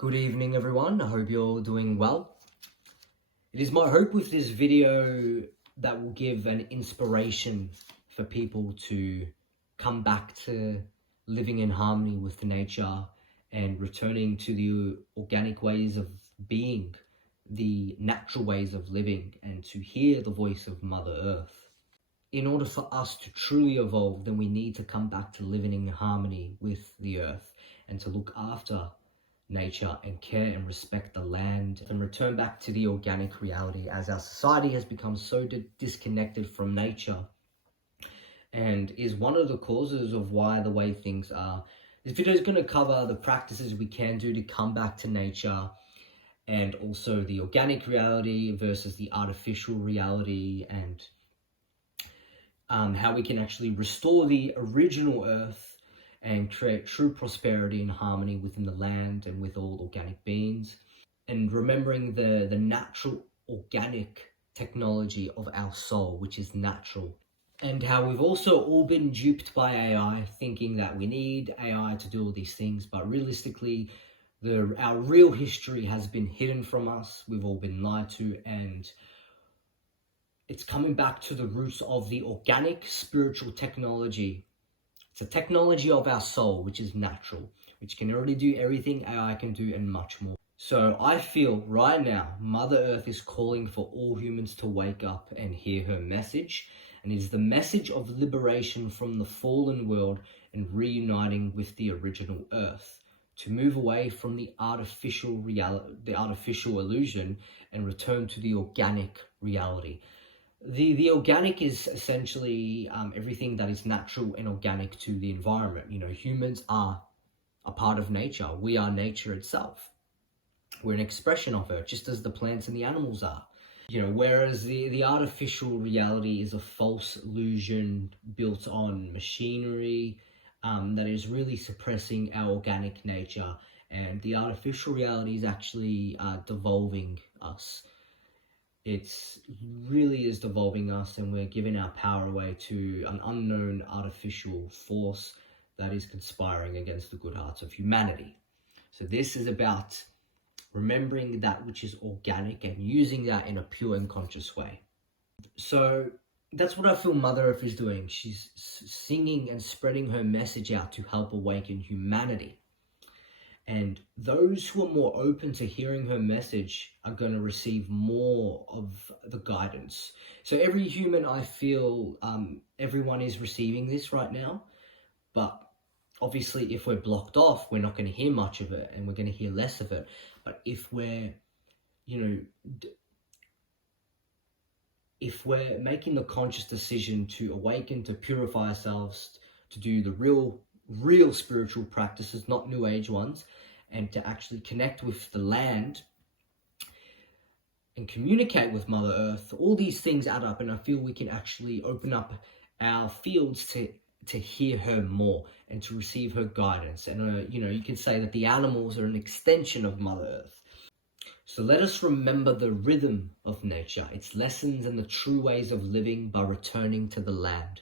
Good evening, everyone. I hope you're doing well. It is my hope with this video that will give an inspiration for people to come back to living in harmony with nature and returning to the organic ways of being, the natural ways of living, and to hear the voice of Mother Earth. In order for us to truly evolve, then we need to come back to living in harmony with the earth and to look after nature and care and respect the land and return back to the organic reality, as our society has become so disconnected from nature and is one of the causes of why the way things are. This video is going to cover the practices we can do to come back to nature, and also the organic reality versus the artificial reality, and how we can actually restore the original earth and create true prosperity and harmony within the land and with all organic beings. And remembering the natural organic technology of our soul, which is natural. And how we've also all been duped by AI, thinking that we need AI to do all these things, but realistically, our real history has been hidden from us. We've all been lied to, and it's coming back to the roots of the organic spiritual technology. It's a technology of our soul, which is natural, which can already do everything AI can do and much more. So I feel right now, Mother Earth is calling for all humans to wake up and hear her message. And it is the message of liberation from the fallen world and reuniting with the original Earth, to move away from the artificial reality, the artificial illusion, and return to the organic reality. The organic is essentially everything that is natural and organic to the environment. You know, humans are a part of nature. We are nature itself. We're an expression of it, just as the plants and the animals are. You know, whereas the artificial reality is a false illusion built on machinery that is really suppressing our organic nature. And the artificial reality is actually devolving us. It's really is devolving us, and we're giving our power away to an unknown artificial force that is conspiring against the good hearts of humanity. So this is about remembering that which is organic and using that in a pure and conscious way. So that's what I feel Mother Earth is doing. She's singing and spreading her message out to help awaken humanity. And those who are more open to hearing her message are going to receive more of the guidance. So every human, I feel, everyone is receiving this right now. But obviously, if we're blocked off, we're not going to hear much of it, and we're going to hear less of it. But if we're, if we're making the conscious decision to awaken, to purify ourselves, to do the real spiritual practices, not new age ones, and to actually connect with the land and communicate with Mother Earth, all these things add up, and I feel we can actually open up our fields to hear her more and to receive her guidance. And you can say that the animals are an extension of Mother Earth. So let us remember the rhythm of nature, its lessons and the true ways of living by returning to the land.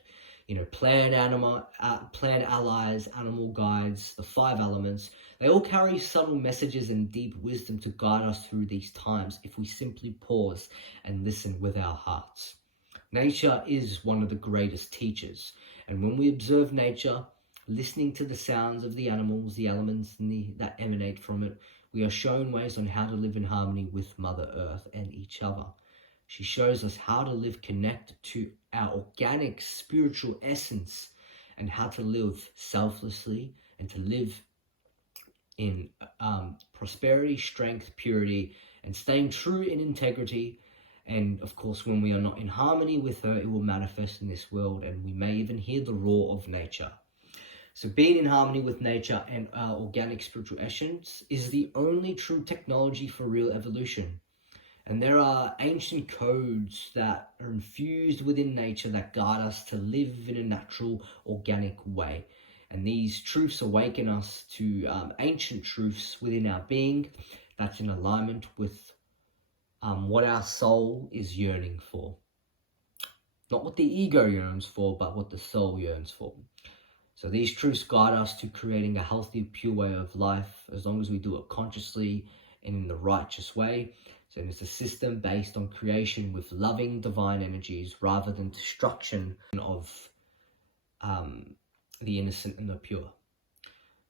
Plant allies, animal guides, the 5 elements, they all carry subtle messages and deep wisdom to guide us through these times if we simply pause and listen with our hearts. Nature is one of the greatest teachers, and when we observe nature, listening to the sounds of the animals, the elements that emanate from it, we are shown ways on how to live in harmony with Mother Earth and each other. She shows us how to live connected to our organic spiritual essence, and how to live selflessly and to live in prosperity, strength, purity, and staying true in integrity. And of course, when we are not in harmony with her, it will manifest in this world, and we may even hear the roar of nature. So being in harmony with nature and our organic spiritual essence is the only true technology for real evolution. And there are ancient codes that are infused within nature that guide us to live in a natural, organic way. And these truths awaken us to ancient truths within our being that's in alignment with what our soul is yearning for. Not what the ego yearns for, but what the soul yearns for. So these truths guide us to creating a healthy, pure way of life, as long as we do it consciously and in the righteous way. So it's a system based on creation with loving divine energies rather than destruction of the innocent and the pure.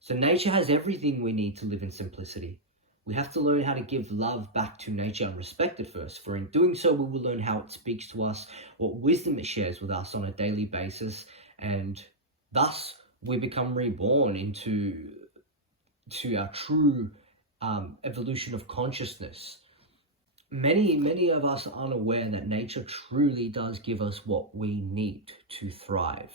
So nature has everything we need to live in simplicity. We have to learn how to give love back to nature and respect it first, for in doing so we will learn how it speaks to us, what wisdom it shares with us on a daily basis, and thus we become reborn into our true evolution of consciousness. Many of us are unaware that nature truly does give us what we need to thrive.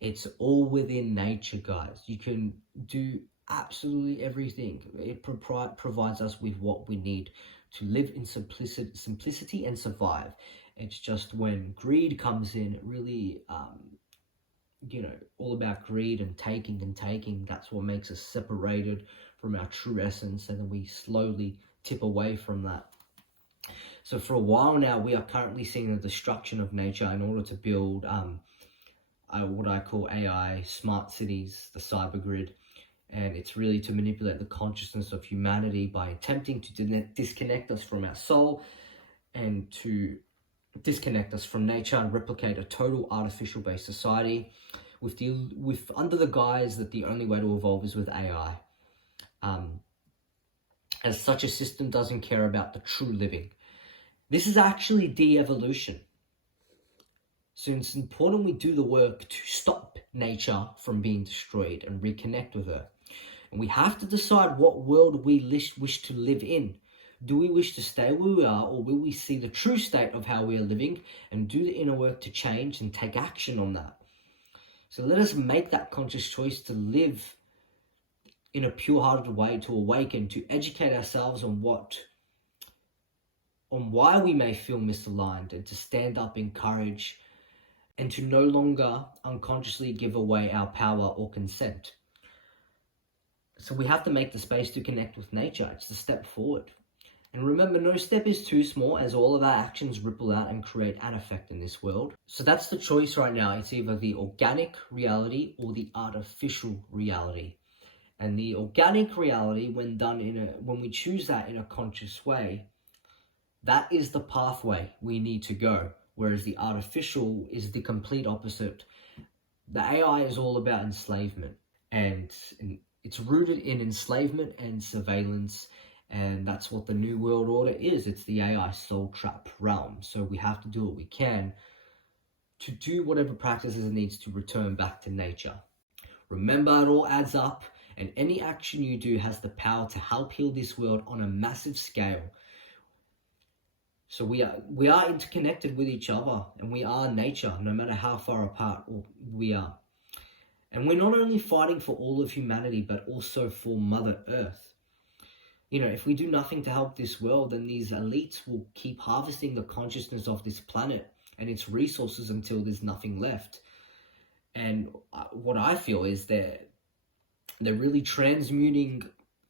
It's all within nature, guys. You can do absolutely everything. It provides us with what we need to live in simplicity and survive. It's just when greed comes in, it really, all about greed and taking, that's what makes us separated from our true essence, and then we slowly tip away from that. So for a while now, we are currently seeing the destruction of nature in order to build what I call AI, smart cities, the cyber grid. And it's really to manipulate the consciousness of humanity by attempting to disconnect us from our soul and to disconnect us from nature and replicate a total artificial-based society with under the guise that the only way to evolve is with AI. As such a system doesn't care about the true living. This is actually de-evolution. So it's important we do the work to stop nature from being destroyed and reconnect with her. And we have to decide what world we wish to live in. Do we wish to stay where we are, or will we see the true state of how we are living and do the inner work to change and take action on that? So let us make that conscious choice to live in a pure-hearted way, to awaken, to educate ourselves on why we may feel misaligned, and to stand up in courage and to no longer unconsciously give away our power or consent. So we have to make the space to connect with nature. It's the step forward. And remember, no step is too small, as all of our actions ripple out and create an effect in this world. So that's the choice right now. It's either the organic reality or the artificial reality. And the organic reality, when we choose that in a conscious way, that is the pathway we need to go. Whereas the artificial is the complete opposite. The AI is all about enslavement, and it's rooted in enslavement and surveillance, and that's what the New World Order is. It's the AI soul trap realm. So we have to do what we can to do whatever practices it needs to return back to nature. Remember, it all adds up, and any action you do has the power to help heal this world on a massive scale. So we are interconnected with each other, and we are nature, no matter how far apart we are. And we're not only fighting for all of humanity, but also for Mother Earth. If we do nothing to help this world, then these elites will keep harvesting the consciousness of this planet and its resources until there's nothing left. And what I feel is they're really transmuting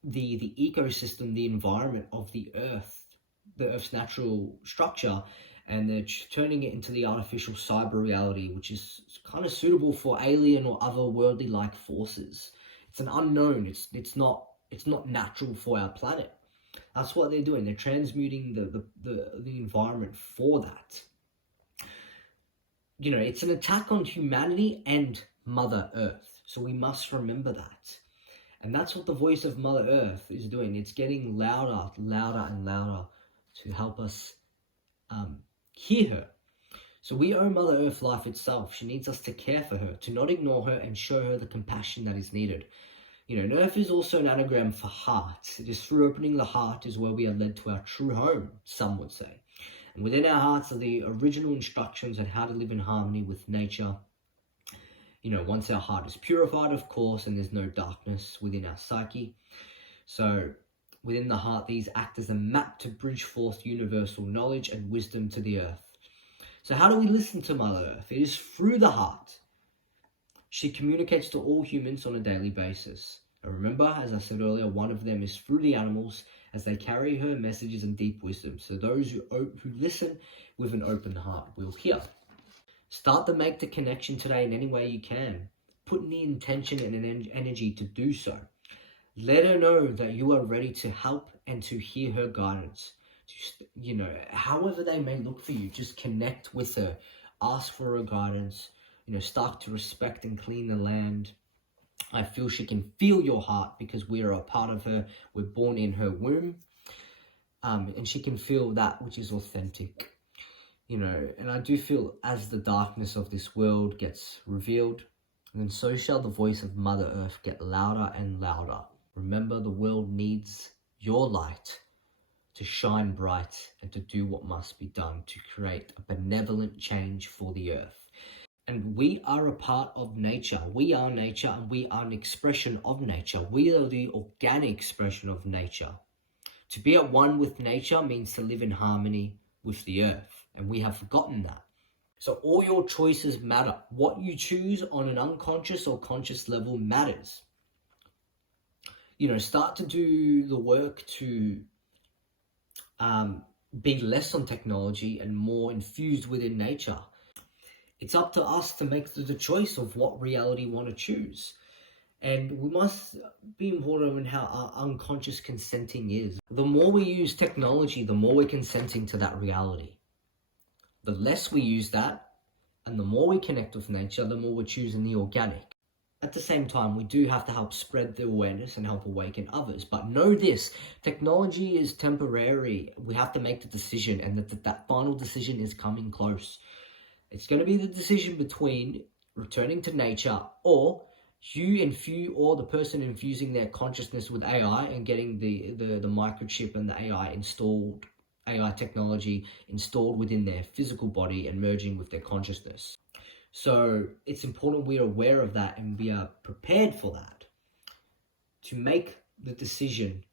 the ecosystem, the environment of the Earth's natural structure, and they're turning it into the artificial cyber reality, which is kind of suitable for alien or otherworldly like forces. It's an unknown. It's not natural for our planet. That's what they're doing. They're transmuting the environment for that. It's an attack on humanity and Mother Earth. So we must remember that. And that's what the voice of Mother Earth is doing. It's getting louder and louder to help us hear her. So we owe Mother Earth life itself. She needs us to care for her, to not ignore her, and show her the compassion that is needed. Earth is also an anagram for heart. It is through opening the heart is where we are led to our true home, some would say. And within our hearts are the original instructions on how to live in harmony with nature. Once our heart is purified, of course, and there's no darkness within our psyche. So within the heart, these act as a map to bridge forth universal knowledge and wisdom to the earth. So how do we listen to Mother Earth? It is through the heart. She communicates to all humans on a daily basis. And remember, as I said earlier, one of them is through the animals, as they carry her messages and deep wisdom. So those who listen with an open heart will hear. Start to make the connection today in any way you can. put in the intention and an energy to do so. Let her know that you are ready to help and to hear her guidance. Just, however they may look for you, just connect with her, ask for her guidance, start to respect and clean the land. I feel she can feel your heart because we are a part of her. We're born in her womb. And she can feel that which is authentic. And I do feel as the darkness of this world gets revealed, then so shall the voice of Mother Earth get louder and louder. Remember, the world needs your light to shine bright and to do what must be done to create a benevolent change for the earth. And we are a part of nature. We are nature, and we are an expression of nature. We are the organic expression of nature. To be at one with nature means to live in harmony with the earth, and we have forgotten that. So all your choices matter. What you choose on an unconscious or conscious level matters. Start to do the work to be less on technology and more infused within nature. It's up to us to make the choice of what reality we want to choose. And we must be important in how our unconscious consenting is. The more we use technology, the more we're consenting to that reality. The less we use that, and the more we connect with nature, the more we're choosing the organic. At the same time, we do have to help spread the awareness and help awaken others. But know this, technology is temporary. We have to make the decision, and that final decision is coming close. It's going to be the decision between returning to nature or the person infusing their consciousness with AI and getting the microchip and the AI technology installed within their physical body and merging with their consciousness. So it's important we are aware of that and we are prepared for that. To make the decision,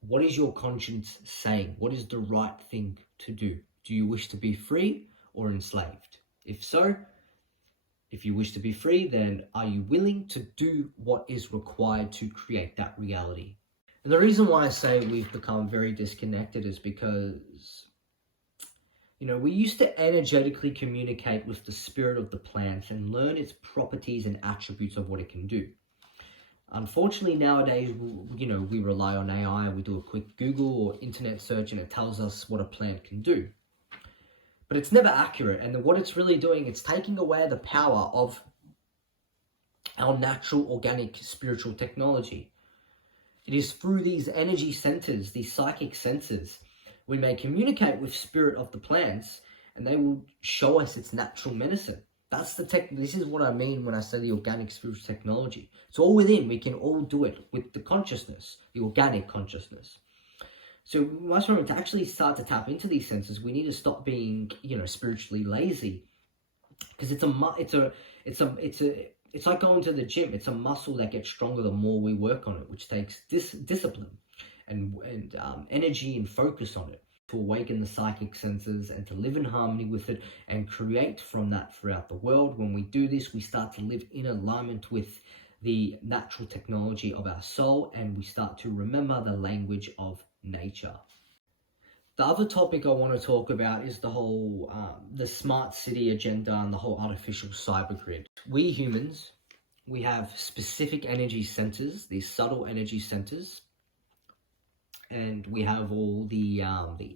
what is your conscience saying? What is the right thing to do? Do you wish to be free or enslaved? If so, if you wish to be free, then are you willing to do what is required to create that reality? And the reason why I say we've become very disconnected is because we used to energetically communicate with the spirit of the plant and learn its properties and attributes of what it can do. Unfortunately, nowadays, we rely on AI. We do a quick Google or internet search and it tells us what a plant can do. But it's never accurate. And what it's really doing, it's taking away the power of our natural, organic, spiritual technology. It is through these energy centers, these psychic centers, we may communicate with spirit of the plants and they will show us its natural medicine. That's this is what I mean when I say the organic spiritual technology. It's all within. We can all do it with the consciousness, the organic consciousness. So we must remember to actually start to tap into these senses. We need to stop being, spiritually lazy, because it's like going to the gym. It's a muscle that gets stronger the more we work on it, which takes discipline and energy and focus on it to awaken the psychic senses and to live in harmony with it and create from that throughout the world. When we do this, we start to live in alignment with the natural technology of our soul, and we start to remember the language of nature. The other topic I want to talk about is the whole the smart city agenda and the whole artificial cyber grid. We humans, we have specific energy centers, these subtle energy centers, and we have all the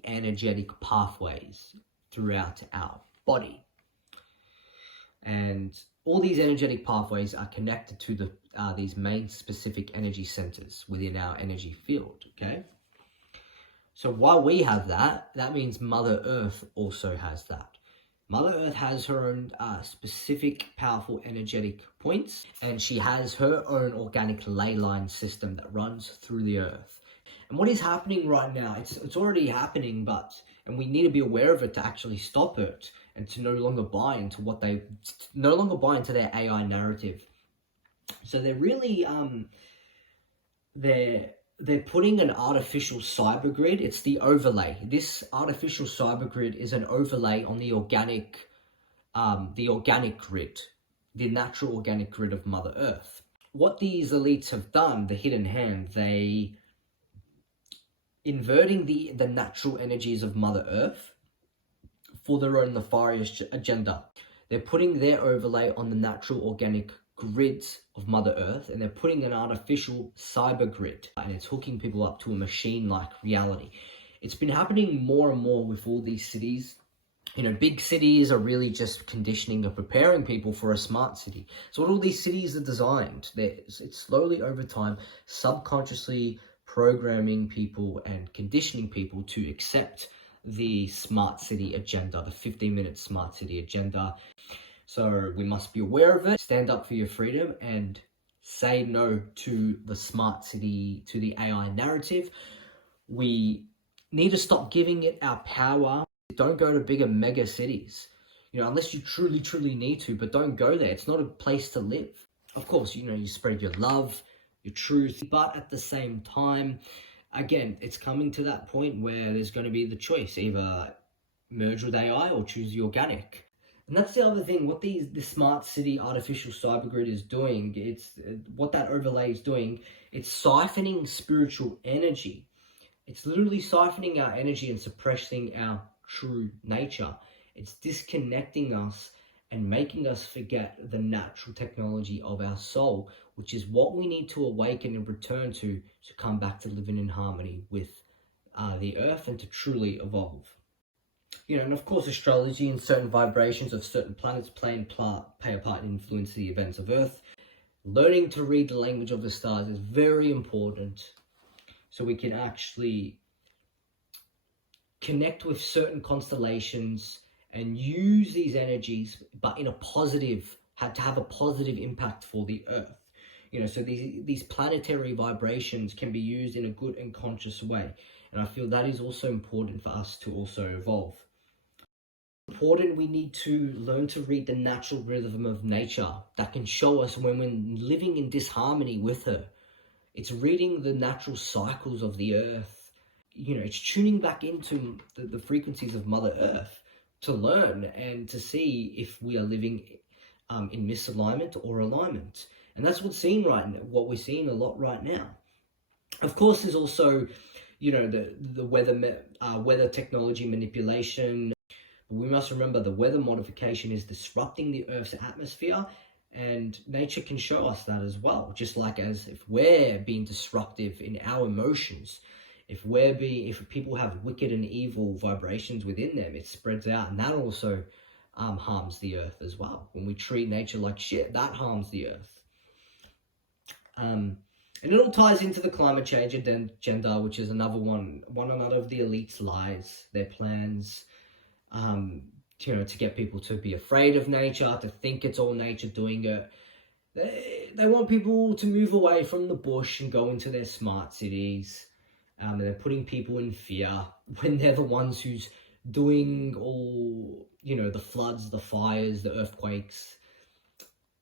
energetic pathways throughout our body. And all these energetic pathways are connected to these main specific energy centers within our energy field, okay? So while we have that means Mother Earth also has that. Mother Earth has her own specific, powerful energetic points, and she has her own organic ley line system that runs through the Earth. And what is happening right now, it's already happening, and we need to be aware of it to actually stop it and to no longer buy into their AI narrative. So they're really, they're putting an artificial cyber grid. It's the overlay. This artificial cyber grid is an overlay on the organic grid, the natural organic grid of Mother Earth. What these elites have done, the hidden hand, they inverting the natural energies of Mother Earth for their own nefarious agenda. They're putting their overlay on the natural organic grids of Mother Earth, and they're putting an artificial cyber grid, and it's hooking people up to a machine-like reality. It's been happening more and more with all these cities. You know, big cities are really just conditioning or preparing people for a smart city. So what all these cities are designed, it's slowly over time, subconsciously programming people and conditioning people to accept the smart city agenda, the 15-minute smart city agenda. So we must be aware of it, stand up for your freedom, and say no to the smart city, to the AI narrative. We need to stop giving it our power. Don't go to bigger mega cities, you know, unless you truly, truly need to, but don't go there. It's not a place to live. Of course, you know, you spread your love, your truth, but at the same time, again, it's coming to that point where there's going to be the choice, either merge with AI or choose the organic. And that's the other thing, what the smart city artificial cyber grid is doing, it's what that overlay is doing, it's siphoning spiritual energy. It's literally siphoning our energy and suppressing our true nature. It's disconnecting us and making us forget the natural technology of our soul, which is what we need to awaken and return to come back to living in harmony with the earth and to truly evolve. You know, and of course, astrology and certain vibrations of certain planets play a part in influence the events of Earth. Learning to read the language of the stars is very important, so we can actually connect with certain constellations and use these energies, but in a positive, to have a positive impact for the Earth. You know, so these planetary vibrations can be used in a good and conscious way. And I feel that is also important for us to also evolve. Important, we need to learn to read the natural rhythm of nature that can show us when we're living in disharmony with her. It's reading the natural cycles of the earth. You know, it's tuning back into the frequencies of Mother Earth to learn and to see if we are living in misalignment or alignment. And that's what's seen right now, what we're seeing a lot right now. Of course, there's also, you know, the weather technology manipulation. We must remember the weather modification is disrupting the Earth's atmosphere, and nature can show us that as well. Just like as if we're being disruptive in our emotions, if people have wicked and evil vibrations within them, it spreads out, and that also harms the Earth as well. When we treat nature like shit, that harms the Earth. And it all ties into the climate change agenda, which is another one of the elites' lies, their plans. You know, to get people to be afraid of nature, to think it's all nature doing it. They want people to move away from the bush and go into their smart cities. They're putting people in fear when they're the ones who's doing all, you know, the floods, the fires, the earthquakes.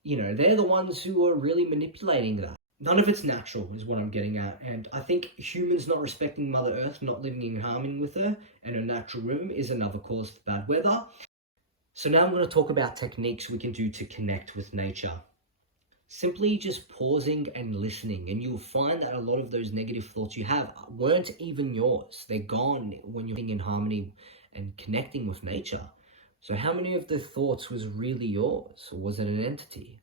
You know, they're the ones who are really manipulating that. None of it's natural is what I'm getting at. And I think humans not respecting Mother Earth, not living in harmony with her and her natural rhythm is another cause for bad weather. So now I'm going to talk about techniques we can do to connect with nature. Simply just pausing and listening, and you'll find that a lot of those negative thoughts you have weren't even yours. They're gone when you're in harmony and connecting with nature. So how many of the thoughts was really yours, or was it an entity?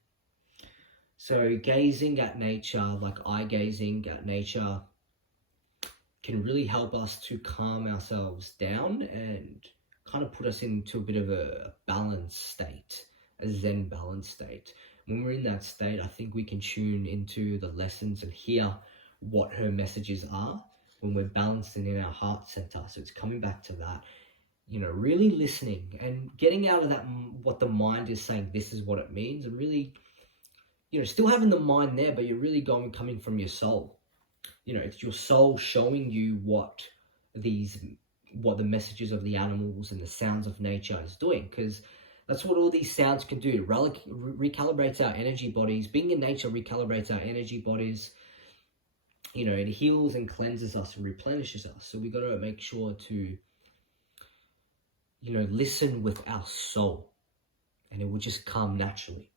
So gazing at nature, like eye gazing at nature, can really help us to calm ourselves down and kind of put us into a bit of a balanced state, a Zen balanced state. When we're in that state, I think we can tune into the lessons and hear what her messages are when we're balanced and in our heart center. So it's coming back to that, you know, really listening and getting out of that, what the mind is saying, this is what it means, and really, you know, still having the mind there, but you're really coming from your soul. You know, it's your soul showing you what the messages of the animals and the sounds of nature is doing, because that's what all these sounds can do. It recalibrates our energy bodies. Being in nature recalibrates our energy bodies. You know, it heals and cleanses us and replenishes us. So we got to make sure to, you know, listen with our soul, and it will just come naturally.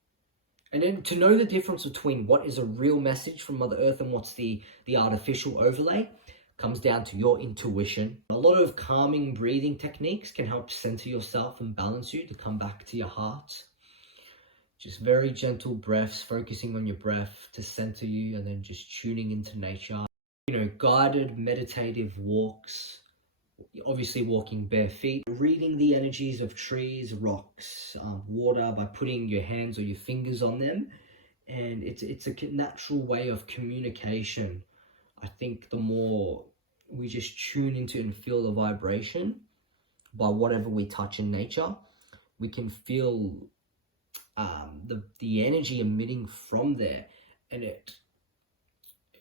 And then to know the difference between what is a real message from Mother Earth and what's the artificial overlay comes down to your intuition. A lot of calming breathing techniques can help center yourself and balance you to come back to your heart. Just very gentle breaths, focusing on your breath to center you, and then just tuning into nature. Guided meditative walks, obviously walking bare feet, reading the energies of trees, rocks, water by putting your hands or your fingers on them. And it's a natural way of communication. I think the more we just tune into and feel the vibration by whatever we touch in nature, we can feel the energy emitting from there, and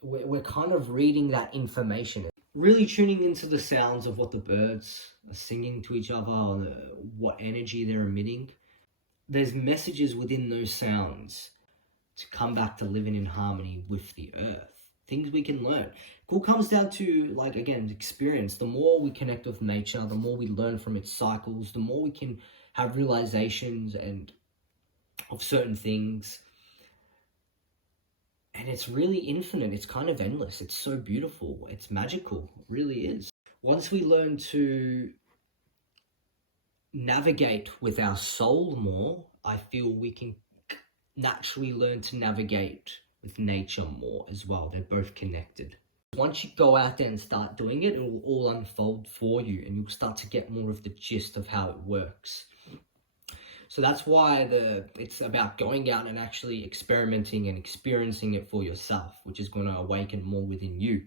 we're kind of reading that information, really tuning into the sounds of what the birds are singing to each other, or what energy they're emitting. There's messages within those sounds to come back to living in harmony with the earth. Things we can learn. It all comes down to, like, again, experience. The more we connect with nature, the more we learn from its cycles, the more we can have realizations and of certain things. And it's really infinite. It's kind of endless. It's so beautiful. It's magical. It really is. Once we learn to navigate with our soul more, I feel we can naturally learn to navigate with nature more as well. They're both connected. Once you go out there and start doing it, it will all unfold for you, and you'll start to get more of the gist of how it works. So that's why it's about going out and actually experimenting and experiencing it for yourself, which is going to awaken more within you.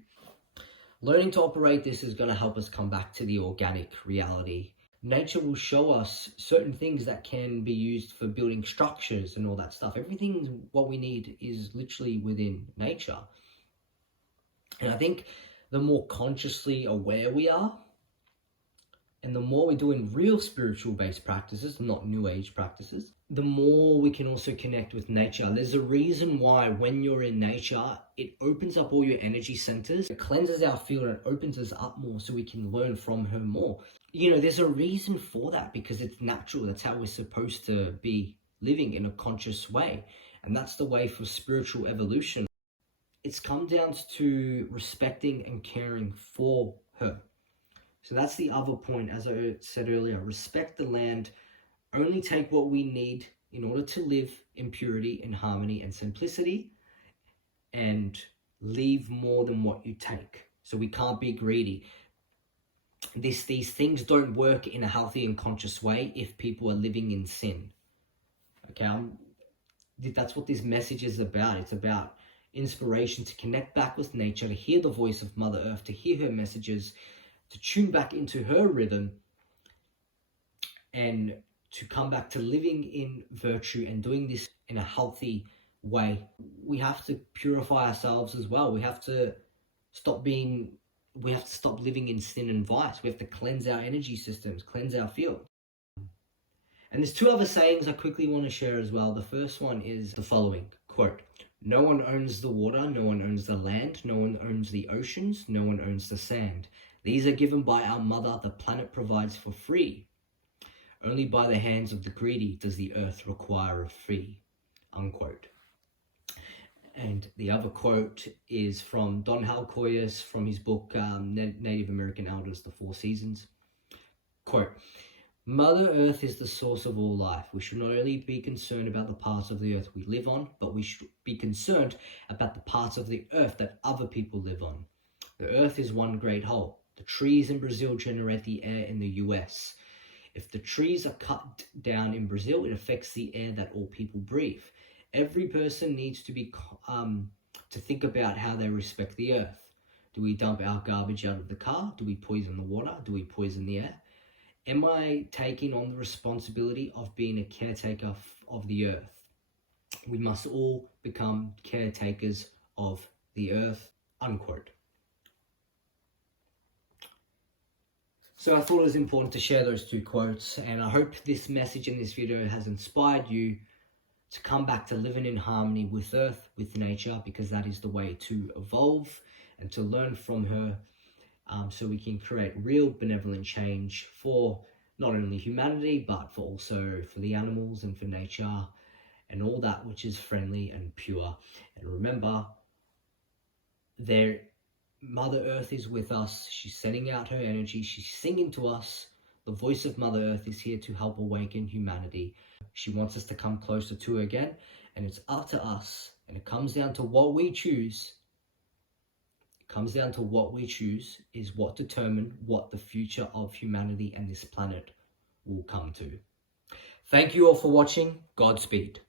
Learning to operate this is going to help us come back to the organic reality. Nature will show us certain things that can be used for building structures and all that stuff. Everything what we need is literally within nature. And I think the more consciously aware we are, and the more we're doing real spiritual based practices, not new age practices, the more we can also connect with nature. There's a reason why when you're in nature, it opens up all your energy centers, it cleanses our field, and it opens us up more so we can learn from her more. There's a reason for that, because it's natural. That's how we're supposed to be living, in a conscious way. And that's the way for spiritual evolution. It's come down to respecting and caring for her. So that's the other point, as I said earlier. Respect the land. Only take what we need in order to live in purity, in harmony, and simplicity, and leave more than what you take. So we can't be greedy. These things don't work in a healthy and conscious way if people are living in sin. Okay, that's what this message is about. It's about inspiration to connect back with nature, to hear the voice of Mother Earth, to hear her messages, to tune back into her rhythm, and to come back to living in virtue and doing this in a healthy way. We have to purify ourselves as well. We have to stop living in sin and vice. We have to cleanse our energy systems, cleanse our field. And there's two other sayings I quickly want to share as well. The first one is the following, quote, "No one owns the water, no one owns the land, no one owns the oceans, no one owns the sand. These are given by our mother, the planet provides for free. Only by the hands of the greedy does the earth require a fee," unquote. And the other quote is from Don Halcoyas from his book, Native American Elders, The Four Seasons. Quote, "Mother Earth is the source of all life. We should not only be concerned about the parts of the earth we live on, but we should be concerned about the parts of the earth that other people live on. The earth is one great whole. The trees in Brazil generate the air in the US. If the trees are cut down in Brazil, it affects the air that all people breathe. Every person needs to think about how they respect the earth. Do we dump our garbage out of the car? Do we poison the water? Do we poison the air? Am I taking on the responsibility of being a caretaker of the earth? We must all become caretakers of the earth," unquote. So I thought it was important to share those two quotes, and I hope this message in this video has inspired you to come back to living in harmony with Earth, with nature, because that is the way to evolve and to learn from her, so we can create real benevolent change for not only humanity, but for the animals and for nature and all that which is friendly and pure. And remember, Mother Earth is with us. She's sending out her energy. She's singing to us. The voice of Mother Earth is here to help awaken humanity. She wants us to come closer to her again, and it's up to us. And it comes down to what we choose. It comes down to what we choose is what determine what the future of humanity and this planet will come to. Thank you all for watching. Godspeed.